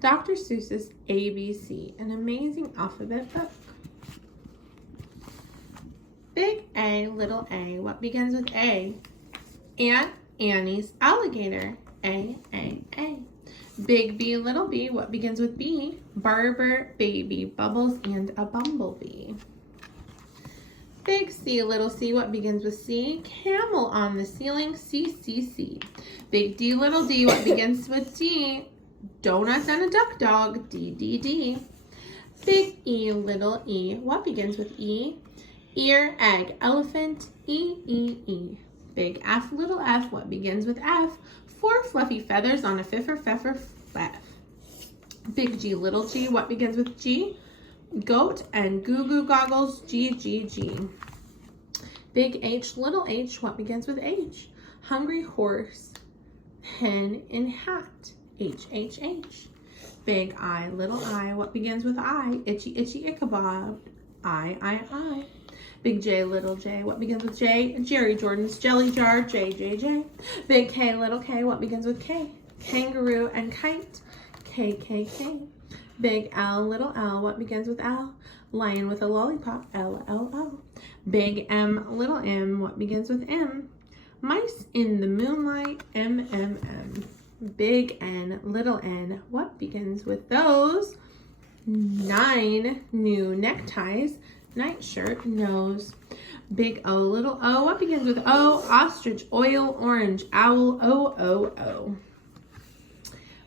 Dr. Seuss's ABC, an amazing alphabet book. Big A, little a, what begins with A? Aunt Annie's alligator, A. Big B, little b, what begins with B? Barber, baby, bubbles, and a bumblebee. Big C, little c, what begins with C? Camel on the ceiling, C. Big D, little d, what begins with D? Donuts and a duck dog, D. Big E, little e, what begins with E? Ear, egg, elephant, E. Big F, little f, what begins with F? 4 fluffy feathers on a pfeffer. Big G, little g, what begins with G? Goat and goo goggles, G. Big H, little h, what begins with H? Hungry horse, hen in hat, H. Big I, little I, what begins with I? Itchy Ichabod, I. Big J, little j, what begins with J? Jerry Jordan's jelly jar, J. Big K, little k, what begins with K? Kangaroo and kite, K. Big L, little l, what begins with L? Lion with a lollipop, L. Big M, little m, what begins with M? Mice in the moonlight, M. Big N, little n, what begins with those? 9 new neckties, nightshirt, nose. Big O, little o, what begins with O? Ostrich, oil, orange, owl, O.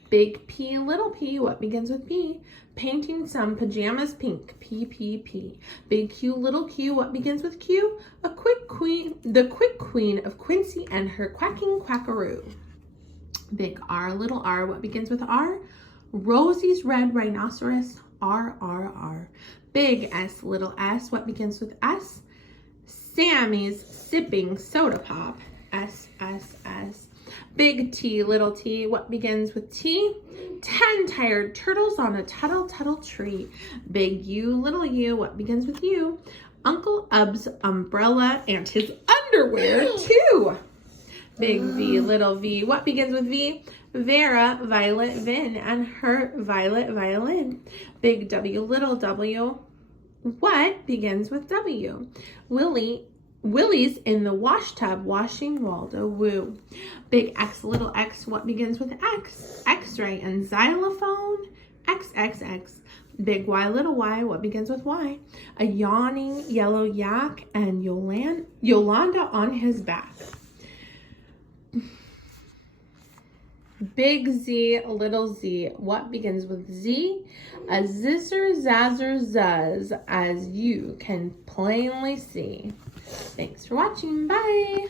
Big P, little p, what begins with P? Painting some pajamas pink, P. Big Q, little q, what begins with Q? The quick queen of Quincy and her quacking quackaroo. Big R, little r, what begins with R? Rosie's red rhinoceros, R. Big S, little s, what begins with S? Sammy's sipping soda pop, S. Big T, little t, what begins with T? 10 tired turtles on a tuttle tree. Big U, little u, what begins with U? Uncle Ub's umbrella and his underwear too. Big V, little v, what begins with V? Vera, Violet, Vin, and her violet violin. Big W, little w, what begins with W? Willie's in the wash tub washing Waldo Woo. Big X, little x, what begins with X? X-ray and xylophone, X. Big Y, little y, what begins with Y? A yawning yellow yak and Yolanda on his back. Big Z, little z, what begins with Z? A zizzer zazzer zuzz, as you can plainly see. Thanks for watching. Bye.